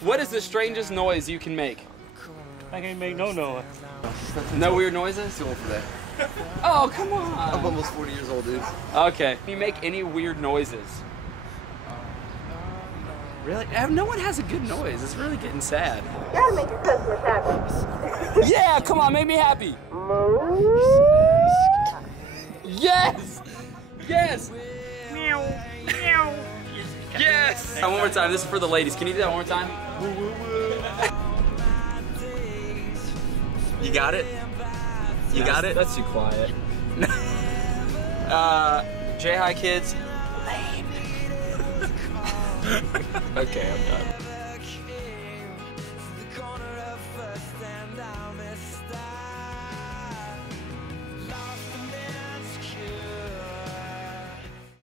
What is the strangest noise you can make? I can't make no noise. No weird noises? Too old for that. Oh, come on. I'm almost 40 years old, dude. Okay. Can you make any weird noises? Really? No one has a good noise. It's really getting sad. You gotta make your customers happy. Yeah, come on, make me happy. Yes! Yes! Meow, meow. Yes! One more time. This is for the ladies. Can you do that one more time? You got it? You got it? That's too quiet. J-Hi kids. Okay, I'm done.